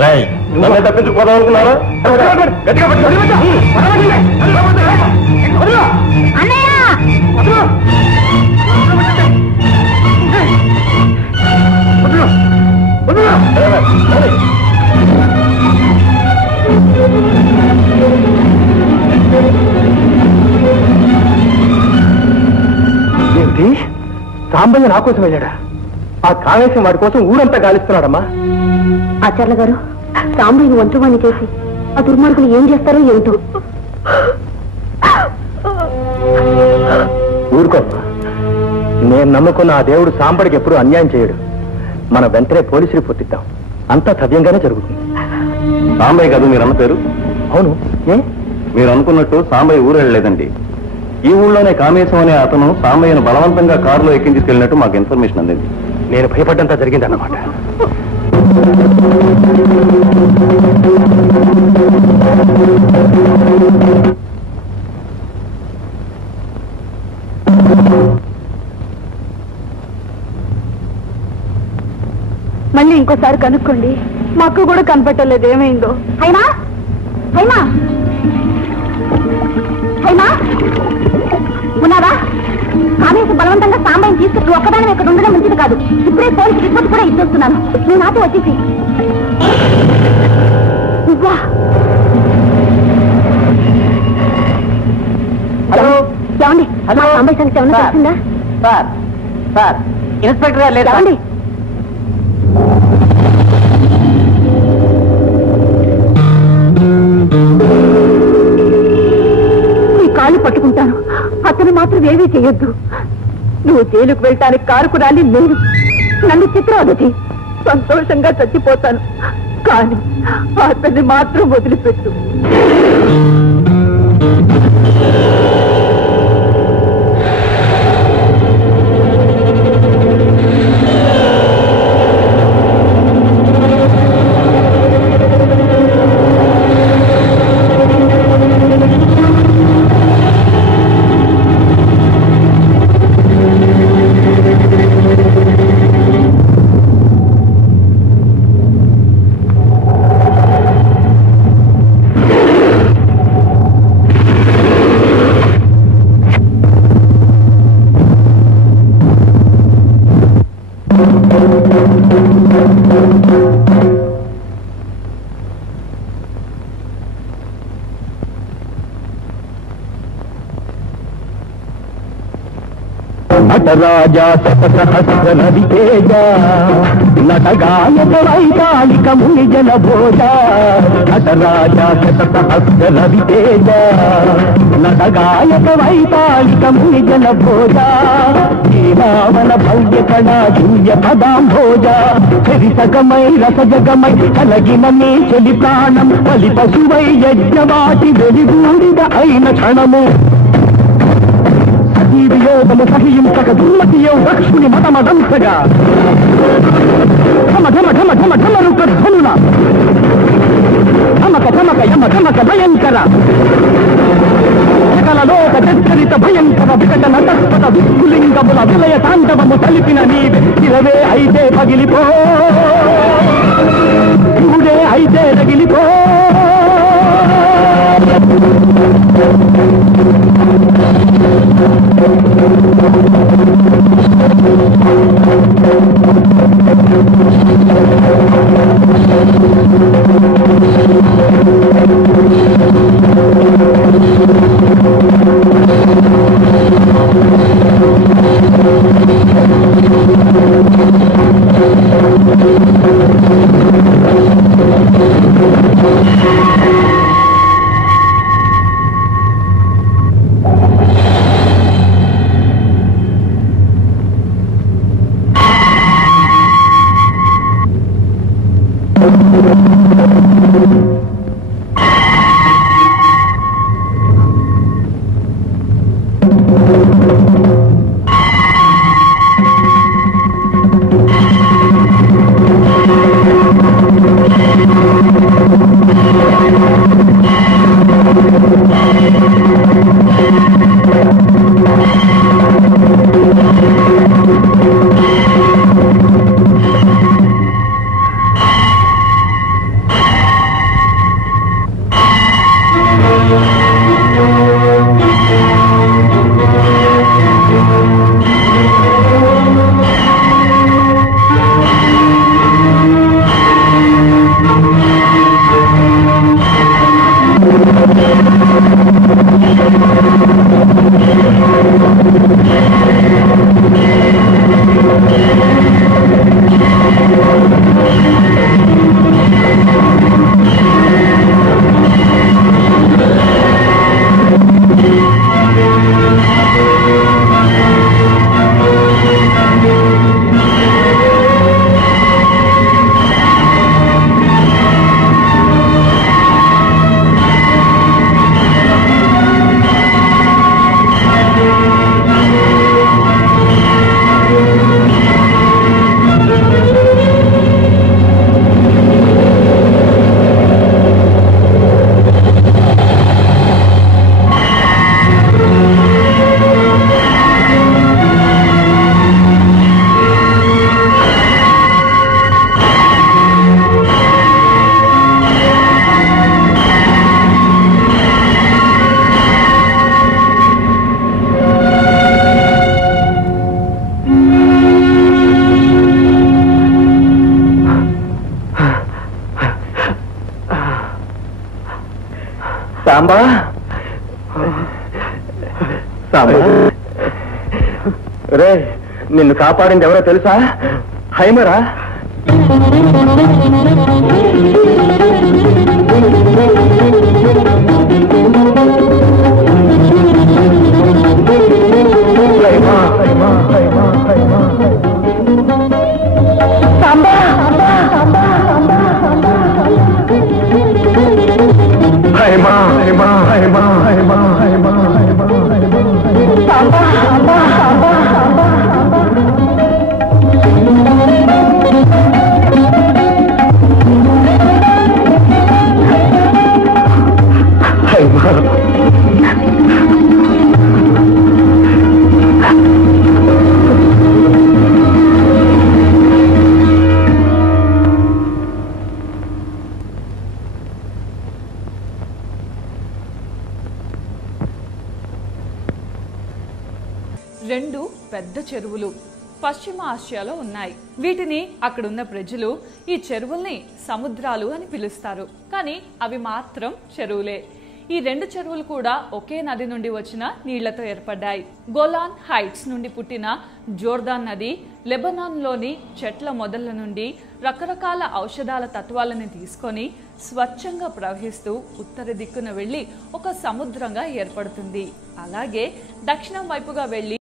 నన్నే తప్పించుకోదాం అనుకున్నారా? ఏమిటి? సాంబయ్య నా కోసం వెళ్ళాడా? ఆ కావేశం వాడి కోసం ఊరంతా గాలిస్తున్నాడమ్మా. ఆచార్య గారు, సాంబయ్యను ఒంటరివాణ్ణి చేసి ఆ దుర్మార్గులు ఏం చేస్తారో ఏమిటో. ఊరుకోమ్మా. నేను నమ్ముకున్న ఆ దేవుడు సాంబడికి ఎప్పుడూ అన్యాయం చేయడు. మన వెంటనే పోలీసు రిపోర్ట్ ఇద్దాం. అంతా సవ్యంగానే జరుగుతుంది. సాంబయ్య కాదు మీరు అన్న పేరు? అవును. ఏ మీరు అనుకున్నట్టు సాంబయ్య ఊరు వెళ్ళలేదండి. ఈ ఊళ్ళోనే కామేశం అనే అతను సాంబయ్యను బలవంతంగా కారులో ఎక్కించుకెళ్ళినట్టు మాకు ఇన్ఫర్మేషన్ అందింది. నేను భయపడ్డంతా జరిగిందన్నమాట. మళ్ళీ ఇంకోసారి కనుక్కోండి. మాకు కూడా కనపట్టలేదు ఏమైందో. అయినా అయినా అయినా ఉన్నావా? కామేశం బలవంతంగా సాంబయ్యని తీసుకొచ్చి ఒక్కదాని ఇక్కడ ఉండడం మంచిది కాదు. ఇప్పుడే పోలీసు రిపోర్ట్ కూడా ఇచ్చేస్తున్నాను. నువ్వు నాతో వచ్చేసి. హలో ఏమండి? హలో, సాంబయ్య సంగతి ఏమన్నా తెలిసిందా? సార్ సార్ ఇన్స్పెక్టర్ గారు లేదా? ఏమండి? కాళ్ళు పట్టుకుంటాను. అతను మాత్రం ఏమీ చేయొద్దు. నువ్వు జైలుకు వెళ్ళటానికి కారుకురాలి నేను. నన్ను చిత్రవదటి సంతోషంగా చచ్చిపోతాను. కానీ అతన్ని మాత్రం వదిలిపెట్టు. నటరాజా శతసహస్ర నదితేజ నటగాయక వైతాళిక ముని జన భోజ. నటరాజా శతసహస్ర నదితేజ నటగాయక వైతాళిక ముని జన భోజ. జీవావన భవ్య కళా జూయ పదాంభోజ. చరిసగమై రసజగమై కలగిన నీ చెలి ప్రాణం బలి పశువై యజ్ఞవాటి వెలిగూడిద అయిన క్షణము. వియోగము సహించక దుర్మతియో లక్ష్మిని మతమదంసగా ఢమ ఢమ ఢమ ఢమ ఢమరుక ధ్వనుల ధమక ధమక యమ ధమక భయంకర సకలలోక జర్జరిత భయంకర వికటన తత్పత విస్ఫులింగముల విలయ తాండవము తలిపిన నీవే. ఇరవే అయితే పగిలిపో, ఇవుడే అయితే రగిలిపో. సాంబా సాంబా రే నిన్ను కాపాడింది ఎవరో తెలుసా? హైమరా. రెండు పెద్ద చెరువులు పశ్చిమ ఆసియాలో ఉన్నాయి. వీటిని అక్కడున్న ప్రజలు ఈ చెరువుల్ని సముద్రాలు అని పిలుస్తారు. కానీ అవి మాత్రం చెరువులే. ఈ రెండు చెరువులు కూడా ఒకే నది నుండి వచ్చిన నీళ్లతో ఏర్పడ్డాయి. గోలాన్ హైట్స్ నుండి పుట్టిన జోర్దాన్ నది లెబనాన్లోని చెట్ల మొదళ్ల నుండి రకరకాల ఔషధాల తత్వాలను తీసుకొని స్వచ్ఛంగా ప్రవహిస్తూ ఉత్తర దిక్కున వెళ్లి ఒక సముద్రంగా ఏర్పడుతుంది. అలాగే దక్షిణం వైపుగా వెళ్లి